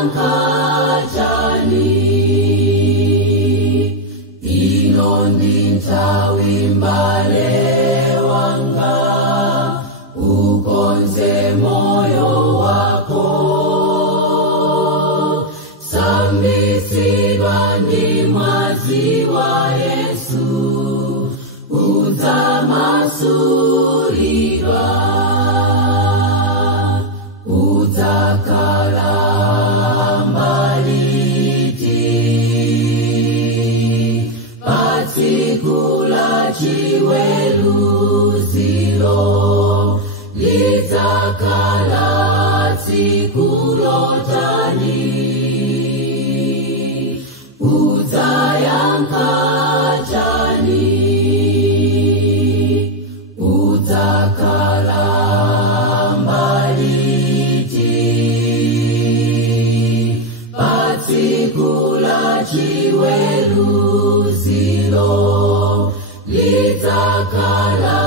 yankachani inondintawi mbale wanga ukonze moyo wako sambitsidwa ndi mwazi wa Yesu udzamasulidwa udzakhala mbaliti patsiku la chiweruziro lidzakhala tsiku lotani udzayankha chani udzakhala mbaliti patsiku la chiweruziro lidzakhala